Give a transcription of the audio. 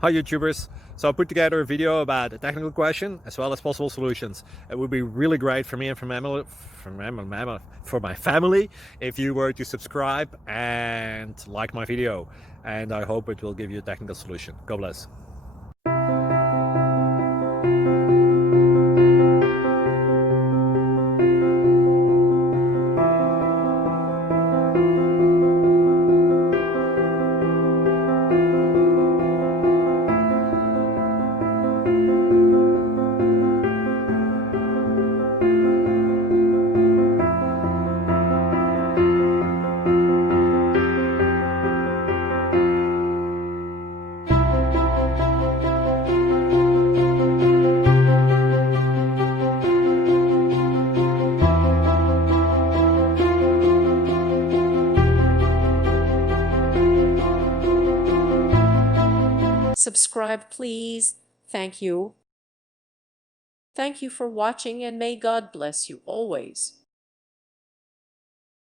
Hi YouTubers. So I put together a video about a technical question as well as possible solutions. It would be really great for me and for my family if you were to subscribe and like my video, and I hope it will give you a technical solution. God bless. Subscribe, please. Thank you. Thank you for watching, and may God bless you always.